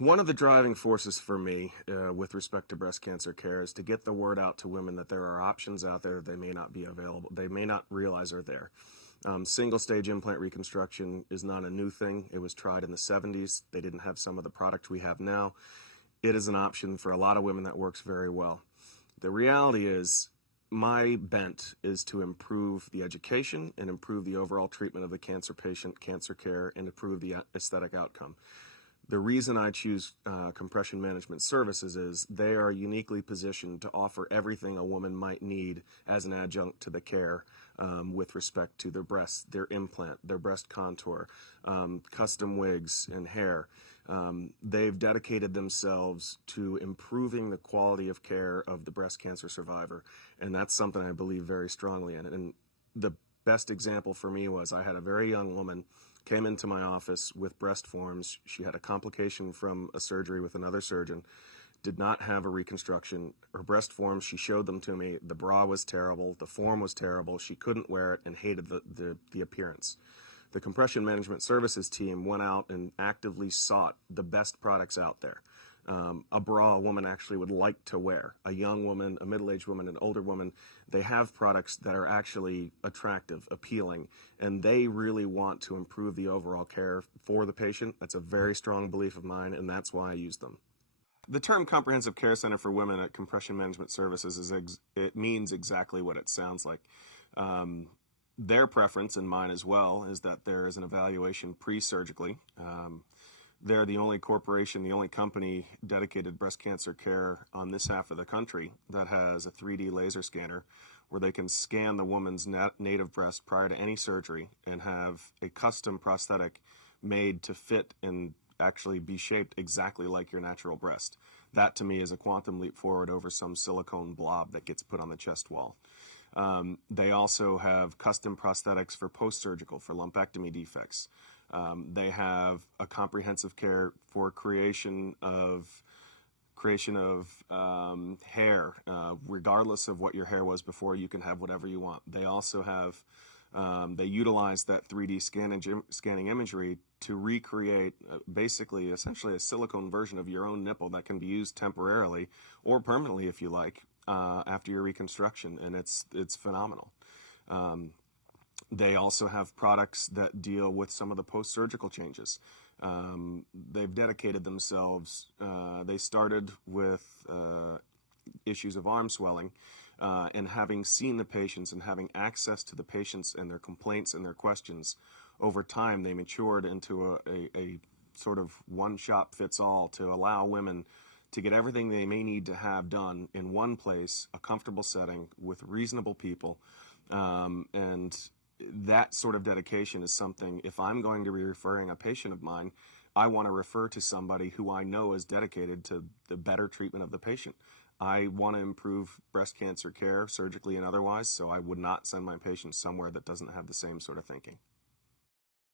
One of the driving forces for me with respect to breast cancer care is to get the word out to women that there are options out there that they may not be available, they may not realize are there. Single stage implant reconstruction is not a new thing. It was tried in the 70s. They didn't have some of the product we have now. It is an option for a lot of women that works very well. The reality is, my bent is to improve the education and improve the overall treatment of the cancer patient, cancer care, and improve the aesthetic outcome. The reason I choose compression management services is they are uniquely positioned to offer everything a woman might need as an adjunct to the care with respect to their breasts, their implant, their breast contour, custom wigs and hair. They've dedicated themselves to improving the quality of care of the breast cancer survivor, and that's something I believe very strongly in. And the best example for me was I had a very young woman came into my office with breast forms. She had a complication from a surgery with another surgeon, did not have a reconstruction. Her breast forms, she showed them to me. The bra was terrible. The form was terrible. She couldn't wear it and hated the appearance. The compression management services team went out and actively sought the best products out there. A bra a woman actually would like to wear. A young woman, a middle-aged woman, an older woman, they have products that are actually attractive, appealing, and they really want to improve the overall care for the patient. That's a very strong belief of mine, and that's why I use them. The term Comprehensive Care Center for Women at Compression Management Services it means exactly what it sounds like. Their preference, and mine as well, is that there is an evaluation pre-surgically. They're the only corporation, the only company dedicated breast cancer care on this half of the country that has a 3D laser scanner where they can scan the woman's native breast prior to any surgery and have a custom prosthetic made to fit and actually be shaped exactly like your natural breast. That to me is a quantum leap forward over some silicone blob that gets put on the chest wall. They also have custom prosthetics for post-surgical, for lumpectomy defects. They have a comprehensive care for creation of hair, regardless of what your hair was before. You can have whatever you want. They also have they utilize that 3D scanning imagery to recreate basically essentially a silicone version of your own nipple that can be used temporarily or permanently if you like after your reconstruction, and it's phenomenal. They also have products that deal with some of the post-surgical changes. They've dedicated themselves. They started with issues of arm swelling, and having seen the patients and having access to the patients and their complaints and their questions, over time they matured into a sort of one-shop-fits-all to allow women to get everything they may need to have done in one place, a comfortable setting with reasonable people, and that sort of dedication is something, if I'm going to be referring a patient of mine, I want to refer to somebody who I know is dedicated to the better treatment of the patient. I want to improve breast cancer care, surgically and otherwise, so I would not send my patients somewhere that doesn't have the same sort of thinking.